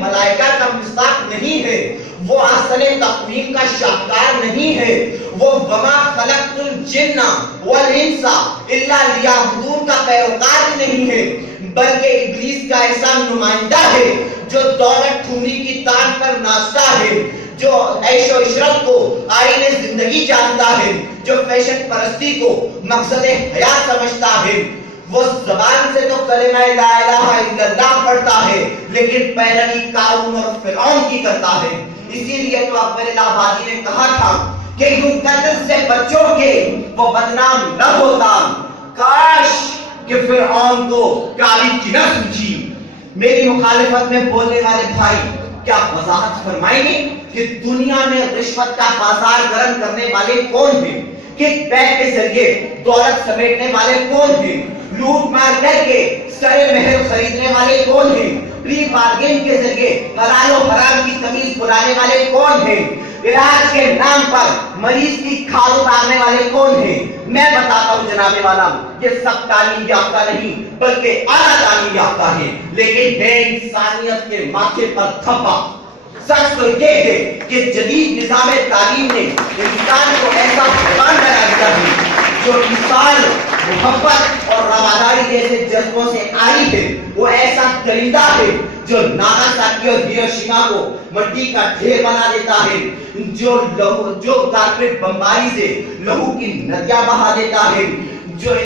ملائکہ کا مصداق نہیں ہے، وہ احسن تقویم کا شاہکار نہیں ہے، وہ وما خلقت الجن والانس الا لیعبدون کا پیروکار نہیں ہے، بلکہ ابلیس کا ایسا نمائندہ ہے جو دولت ٹھومری کی تان پر ناچتا ہے، جو عیش و عشرت کو آئین زندگی جانتا ہے، جو فیشن پرستی کو مقصد حیات سمجھتا ہے۔ وہ زبان سے تو کلمہ لا الہ الا اللہ پڑھتا ہے، لیکن پیروی قارون اور فرعون کی کرتا ہے۔ اسی لیے تو اکبر الہ آبادی نے کہا تھا کہ یوں قتل سے بچوں کے وہ بدنام نہ ہوتا، کاش کہ فرعون کو غالب کی نہ سوچی۔ میری مخالفت میں بولنے والے بھائی کیا وضاحت فرمائیں گے کہ دنیا میں رشوت کا بازار گرم کرنے والے کون ہیں؟ کک بیک کے ذریعے دولت سمیٹنے والے کون ہیں؟ لوٹ مار کر کے سرے محل خریدنے والے کون ہیں؟ پری بارگین کے ذریعے حلال و حرام کی تمیز بلانے والے کون ہیں؟ علاج کے نام پر مریض کی کھال اتارنے والے کون ہیں؟ میں بتاتا ہوں جناب والا، یہ سب تعلیم یافتہ نہیں بلکہ اعلیٰ تعلیم یافتہ ہے، لیکن ہے انسانیت کے ماتھے پر تھپا۔ سچ تو یہ ہے کہ جدید نظام تعلیم نے انسان کو ایسا حیوان بنا دیا ہے جو انسان محبت اور رواداری جیسے جذبوں سے آئی ہے، وہ ایسا درندہ ہے جو ناگاساکی اور ہیروشیما کو مٹی کا ڈھیر بنا دیتا ہے، جو کارپیٹ بمباری سے لہو کی ندیاں بہا دیتا ہے، جو